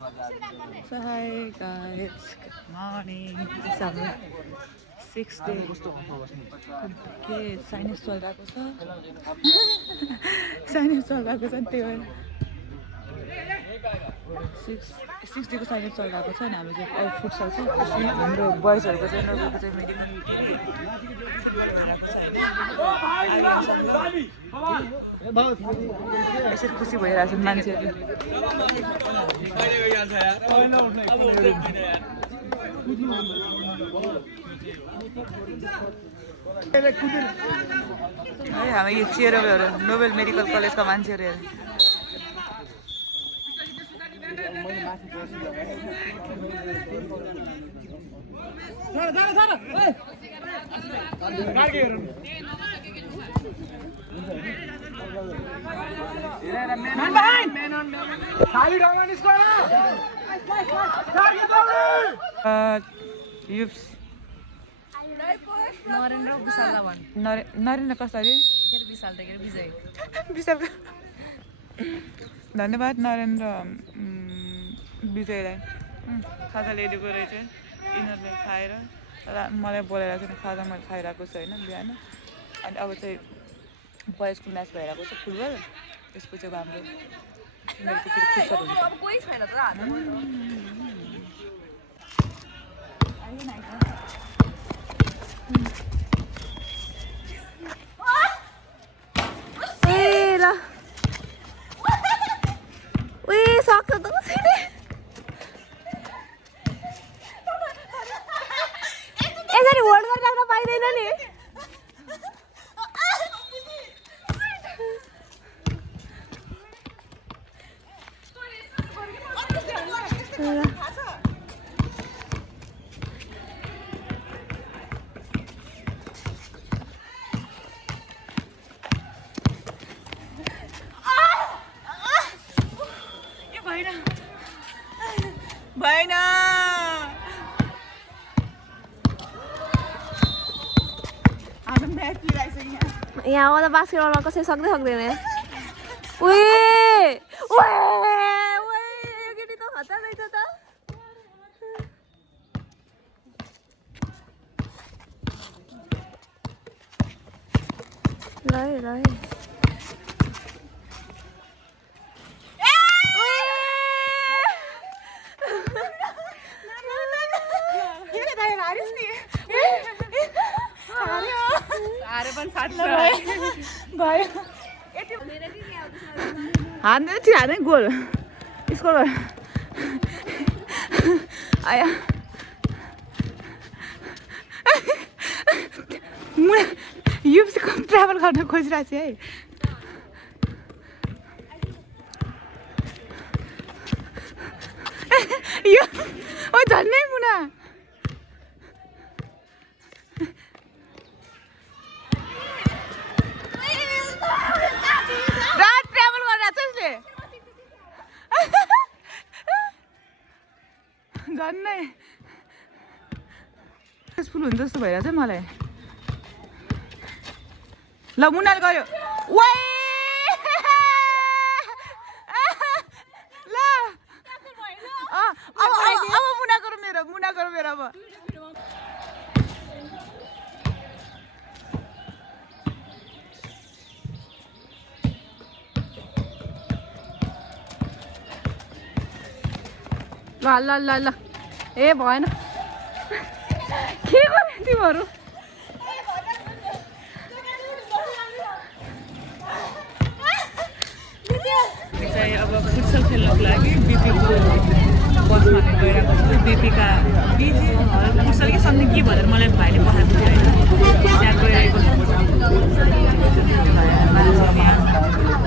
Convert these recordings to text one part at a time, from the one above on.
So hi guys, good morning. It's our 6th day. के science चलिरहेको छ science चलिरहेको छ नि त्यही भएर 6 डेको साइन्स चलिरहेको छ अनि हामी चाहिँ अब फुटसल छ हाम्रो बोइजहरूको चाहिँ नर्वेको चाहिँ मेडिकल यसरी खुसी भइरहेको छ मान्छेहरू है हामी यो चेयरहरू नोबेल मेडिकल कलेजका मान्छेहरू हेर नरेन्द्र कसरी धन्यवाद नरेन्द्र विजयलाई खाजा ल्याइदिएको रहेछ यिनीहरूले खाएर तर मलाई बोलाएर चाहिँ खाजा मैले खाइरहेको छु होइन बिहान अनि अब चाहिँ बोइजको म्याच भइरहेको छ फुटबल त्यसपछि अब हाम्रो सक्छ त कसैले यसरी होल्ड गरिराख्न पाइँदैन नि भएन यहाँ आउँदा बास्केटबलमा कसै सक्दैन उयो केटी त खतरा रहेछ त ल हाने गोल स्कोर आया यो कम ट्राभल गर्न खोजिरहेको छु है यो ओ झन्नै मुना झन्नै फुल हुन्छ जस्तो भइरहेको छ मलाई ल मुनाले गर्यो ल अब मुना गरौँ मेरो अब ल ए भएन के गर्ने तिमीहरू चाहिँ अब फुटसल खेल्नको लागि बिपीको बसमा गइरहेको छु बिपीका फुटसल कि सम्झिङ के भनेर मलाई भाइले पठाएको थियो होइन त्यहाँ गइरहेको छु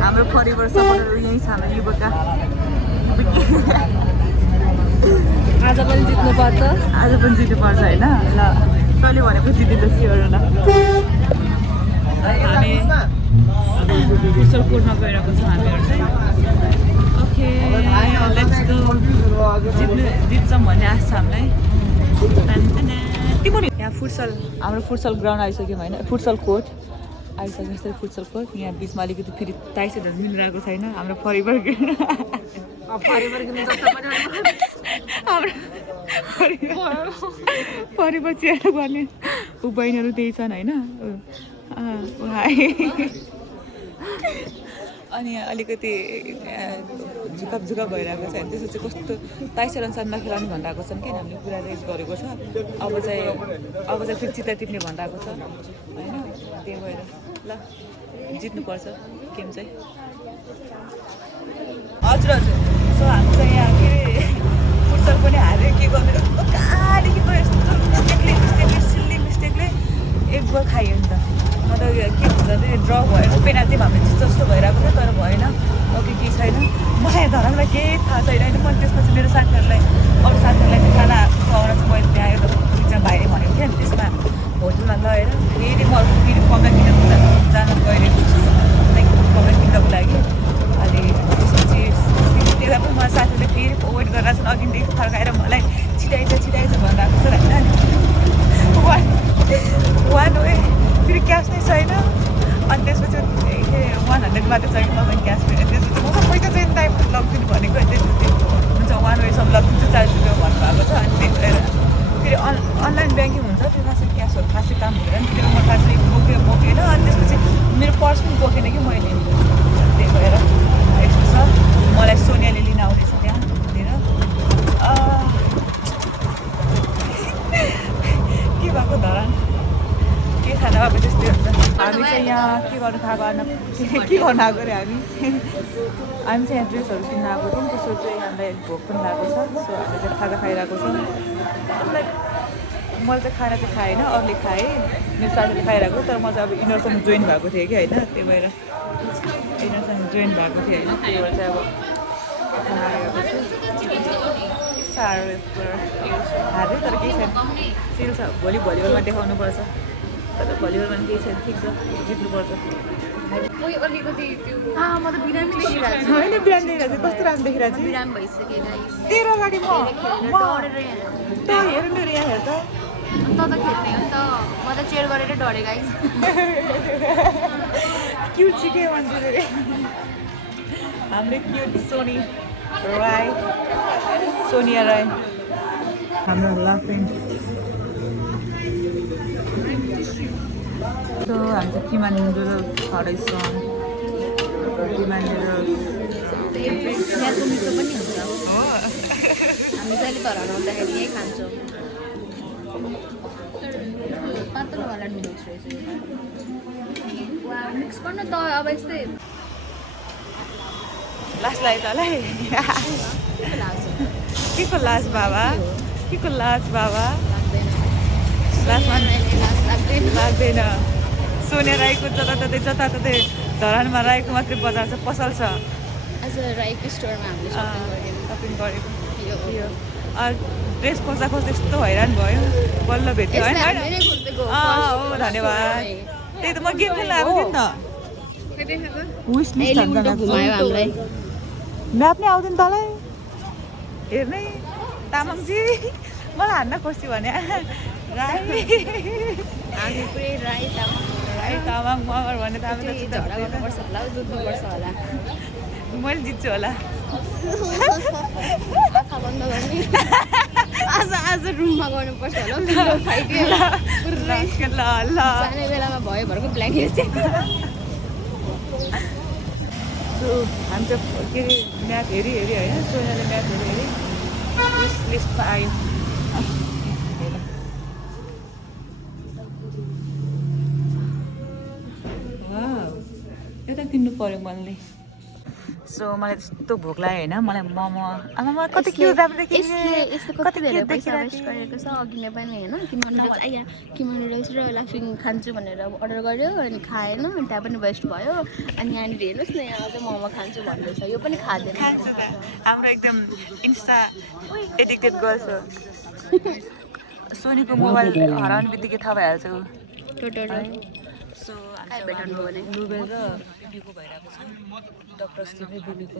हाम्रो परिवार सपोर्टहरू यहीँ छ हाम्रो युवका आज पनि जित्नुपर्छ होइन ल तैँले भनेको जितिँदो सियोर ल हामी फुटसल कोर्टमा गइरहेको छौँ हामीहरू चाहिँ ओके लेट्स गो जित्छौँ भन्ने आश छ हामीलाई तिम्रो यहाँ फुटसल हाम्रो फुटसल ग्राउन्ड आइसक्यौँ होइन फुटसल कोर्ट आइसक्यो जस्तै फुटसलको यहाँ बिचमा अलिकति फेरि टाइसहरू मिलिरहेको छैन हाम्रो परिवार परिवार चिया गर्ने ऊ बहिनीहरू त्यही छन् होइन अनि यहाँ अलिकति झुकाप भइरहेको छ त्यसो चाहिँ कस्तो ताइसेर अनुसार नखेलाउनु भनिरहेको छन् कि हामीले पुरा रेज गरेको छ अब चाहिँ फेरि चित्त टिप्ने भनिरहेको छ होइन त्यही भएर ल जित्नुपर्छ गेम चाहिँ हजुर सो हामी चाहिँ यहाँ के अरे फुटसल पनि हाल्यो के गर्नु कहाँदेखि यस्तो मिस्टेकले एक गोल खाइयो नि त मतलब के भन्छ अरे ड्र भएर पेनाल्टी हामीले जस्तो भइरहेको थियो तर भएन ओके केही छैन मलाई धरानमा केही थाहा छैन होइन मैले त्यसपछि मेरो साथीहरूलाई अरू साथीहरूलाई चाहिँ खाना खुवाउन चाहिँ मैले त्यहाँ एउटा एकजना भाइले भनेको थिएँ नि त्यसमा होटलमा लगेर फेरि म फेरि पकाइ किन्न जान गइरहेको छु लाइक पकाइ किन्नको लागि अनि त्यसपछि त्यसलाई पनि मलाई साथीहरूले फेरि वेट गरिरहेको छन् अघिदेखि फर्काएर मलाई छिटाइछ भनिरहेको छ होइन वान वे फेरि क्यास नै छैन अनि त्यसपछि 100 मात्रै छैन मलाई क्यास फेरि त्यसपछि म पैसा चाहिँ टाइम लगिदिनु भनेको त्यसपछि हुन्छ वान वेसम्म लगिदिन्छु 40 रुपियाँ भन्नुभएको छ अनि त्यही भएर फेरि अनलाइन ब्याङ्किङ हुन्छ त्यसमा चाहिँ क्यासहरू खासै काम हुँदैन नि त्यो म खासै बोकेन अनि त्यसपछि मेरो पर्स पनि बोकेन कि मैले त्यही भएर यस्तो छ मलाई सोनियाले लिन आउँदैछ त्यहाँनिर के भएको धरान के खाना अब त्यस्तै हुन्छ हामी चाहिँ यहाँ के गर्नु आएको अरे हामी चाहिँ यहाँ ड्रेसहरू किन्न आएको थियौँ त्यसो चाहिँ हामीलाई भोक पनि लागेको छ सो हामी चाहिँ खाजा खाइरहेको छौँ लाइक मैले चाहिँ खाना चाहिँ खाएन अरूले खाएँ मेरो साथीले खाइरहेको तर म चाहिँ अब यिनीहरूसँग जोइन भएको थिएँ कि होइन त्यही भएर यिनीहरूसँग जोइन भएको थिएँ होइन त्यही भएर चाहिँ अब खाना आएको छु हार्यो तर केही छैन सिल छ भलिबलमा देखाउनुपर्छ तर भलिबलमा केही छैन ठिक छ जित्नुपर्छ म त बिरामी देखिरहेको छु होइन बिरामी देखिरहेको छु कस्तो राम्रो देखिरहेको छु बिरामी भइसक्यो तेरो अगाडि म त हेर मेरो यहाँ हेर त खेल्ने हो नि त म त चेयर गरेर डरे गाइस क्युट छिके मान्छे हाम्रो क्युट सोनिया राई हाम्रो लाफिङ So, हामी चाहिँ किमान नुडल्स खाँदैछौँ किमान नुडल्स यहाँको मिठो पनि हुन्छ हामी जहिले घरमा आउँदाखेरि यही खान्छौँ पातलोवाला नुडल्स रहेछ मिक्स गर्नु त अब यस्तै लास लाग्यो के को लास बाबा लासमा लाग्दैन सोनिया राईको जताततै धरानमा राईको मात्रै बजार छ पसल छ आज राईको स्टोरमा हामीले सपिङ गरेको यो ड्रेस खोज्दा यस्तो हैरान भयो बल्ल भेट्यो होइन हो धन्यवाद त्यही त म गेम खेल्न आएको थिएँ नि त म्याप नै आउँदैन तँलाई हेर्नै तामाङजी मलाई हान्न खोज्छु भने राई तामाङ मगर भने त हामी झगडा गर्नुपर्छ होला जुत्नुपर्छ होला मैले जित्छु होला आँखा बन्द गर्ने आज रुममा गर्नुपर्छ होला जाने बेलामा भयो भरको ब्ल्याङ्केट हामी चाहिँ के अरे म्याप हेरी होइन सोनाले म्याप हेरी लिस्टमा आयो यता किन्नु पर्यो मैले सो मलाई त्यस्तो भोक लाग्यो होइन मलाई मोमो आमा कति क्युट कति धेरै पैसा वेस्ट गरेको छ अघि नै पनि होइन किमा नुडल्स र लाफिङ खान्छु भनेर अर्डर गर्यो अनि खाएन अनि त्यहाँ पनि वेस्ट भयो अनि यहाँनिर हेर्नुहोस् न यहाँ अझै मोमो खान्छु भन्दैछ यो पनि खाँदैन हाम्रो एकदम इन्स्टा एडिक्टेड गर्छ सोनीको मोबाइल हराउने बित्तिकै थाहा भइहाल्छ सो भेटाउनु भने लुबेल र बिबीको भइरहेको छ डक्टर स्टिभले बिबीको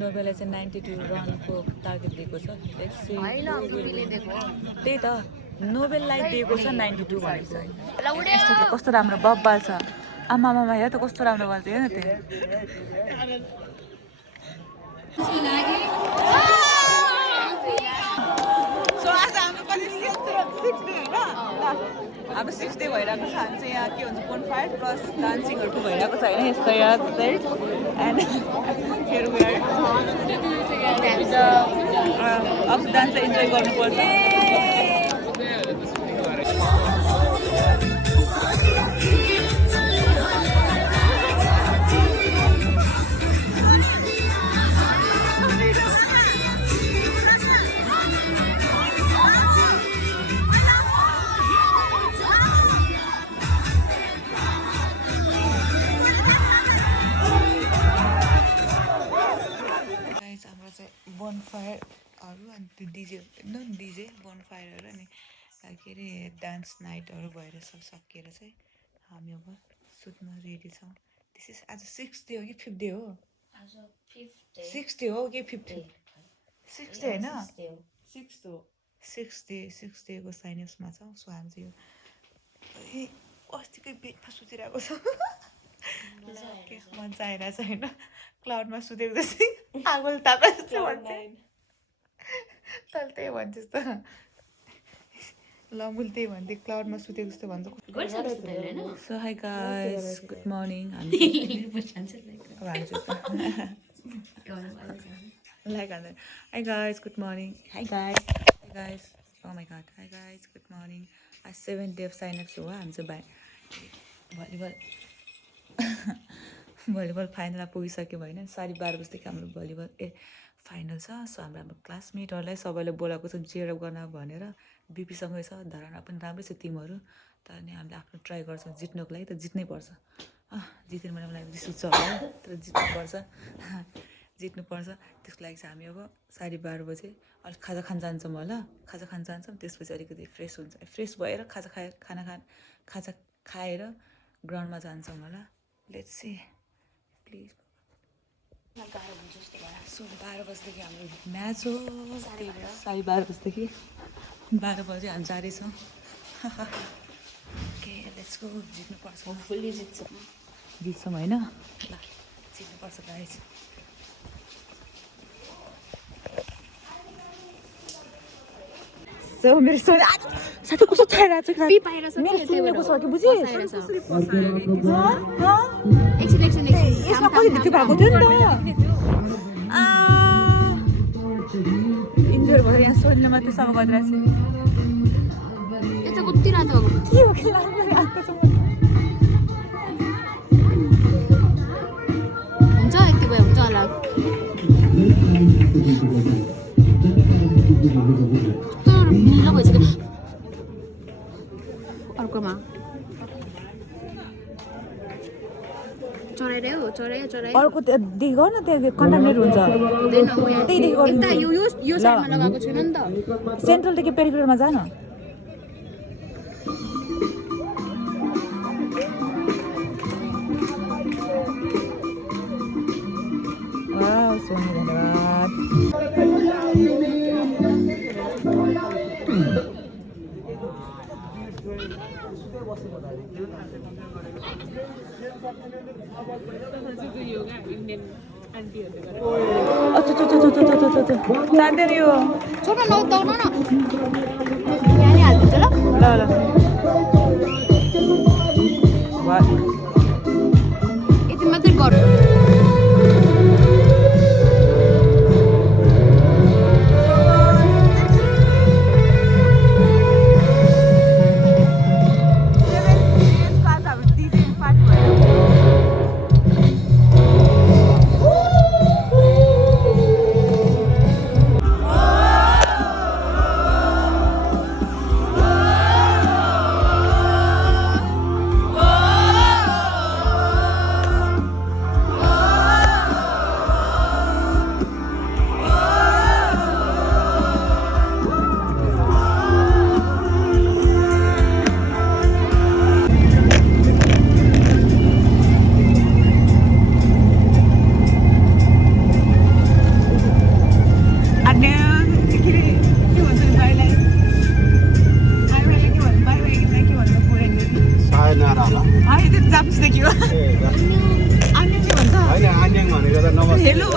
नोबेललाई चाहिँ 92 रनको टार्गेट दिएको छ त्यही त नोबेललाई दिएको छ 92 भनेको छ होइन ल उड्यो यस्तो छ, कस्तो राम्रो बब्बा छ आमा मामा हेर त कस्तो राम्रो भन्छ हेर न त्यो सो आज हाम्रो कति 6 डे होइन हाम्रो 6 डे भइरहेको छ हामी चाहिँ यहाँ के भन्छ बोन फायर प्लस डान्सिङहरूको भइरहेको छ होइन यस्तो यहाँ एन्ड here we are अब डान्स इन्जोय गर्नुपर्छ बोनफायरहरू अनि त्यो डिजे होइन डिजे बोनफायरहरू अनि के अरे डान्स नाइटहरू भएर सब सकिएर चाहिँ हामी अब सुत्न रेडी छौँ दिस इज आज 6th डे हो कि 5th डे हो 6th डे हो कि 5th डे 6th डे होइन 6th डेको साइनसमा छौँ सो हामी चाहिँ यो अस्तिकै बेडमा सुतिरहेको छ मजा आइरहेछ होइन क्लाउडमा सुतेको जस्तै आगोले तापा जस्तो भन्छ तर त्यही भन्छस् त ल मैले त्यही भन्थेँ क्लाउडमा सुतेको जस्तो भन्छ so hi guys good morning hi guys good morning hi guys oh my God hi guys good morning आज 7th डे अफ साइनअप्स हो हामी चाहिँ भलिबल फाइनलमा पुगिसक्यो होइन 12:30 बजीदेखि हाम्रो भलिबल फाइनल छ सो हाम्रो क्लासमेटहरूलाई सबैले बोलाएको छ चियरअप गर्न भनेर बिपीसँगै छ धारणा पनि राम्रै छ टिमहरू तर नि हामीले आफ्नो ट्राई गर्छौँ जित्नुको लागि त जित्नै पर्छ जितेन भने मलाई रिस उठ्छ होला तर जित्नुपर्छ त्यसको लागि चाहिँ हामी अब 12:30 बजे अलिक खाजा खान जान्छौँ होला खाजा खान जान्छौँ त्यसपछि अलिकति फ्रेस भएर खाजा खाएर ग्राउन्डमा जान्छौँ होला लेट्स सी प्लिज सो 12 बजीदेखि हाम्रो म्याच हो 12:30 बजीदेखि 12 बजे हामी जाँदैछौँ ओके लेट्स गो जित्नुपर्छ होपफुल्ली जित्छौँ होइन ल जित्नुपर्छ गाइस सो मेरो साथी कस्तो छाइरहेको छ मेरो सुनेको छ कि बुझिस् यसमा कति भित्र भएको थियो नि त इन्जोर भएर यहाँ सोनीले मात्रै सफा गरिरहेको छ के हो कि लाग्नु आएको छ हुन्छ यति भयो हुन्छ होला ढिलो भइसक्यो अर्कोमा चढाइरह्यो अर्को देखि गर न त्यहाँ कन्टामिनेट हुन्छ त्यहीदेखि यो साइडमा लगाएको छैन नि त सेन्ट्रलदेखि पेरिफेरलमा जा न वाउ सोनी धन्यवाद जाँदैन यो छोड न नउताउन न यहाँले हालिदिन्छ ल ल यति मात्रै गर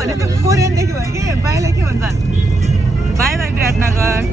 भने त्यो कोरियनदेखि भयो कि बाईलाई के भन्छन् बाई बाई विराटनगर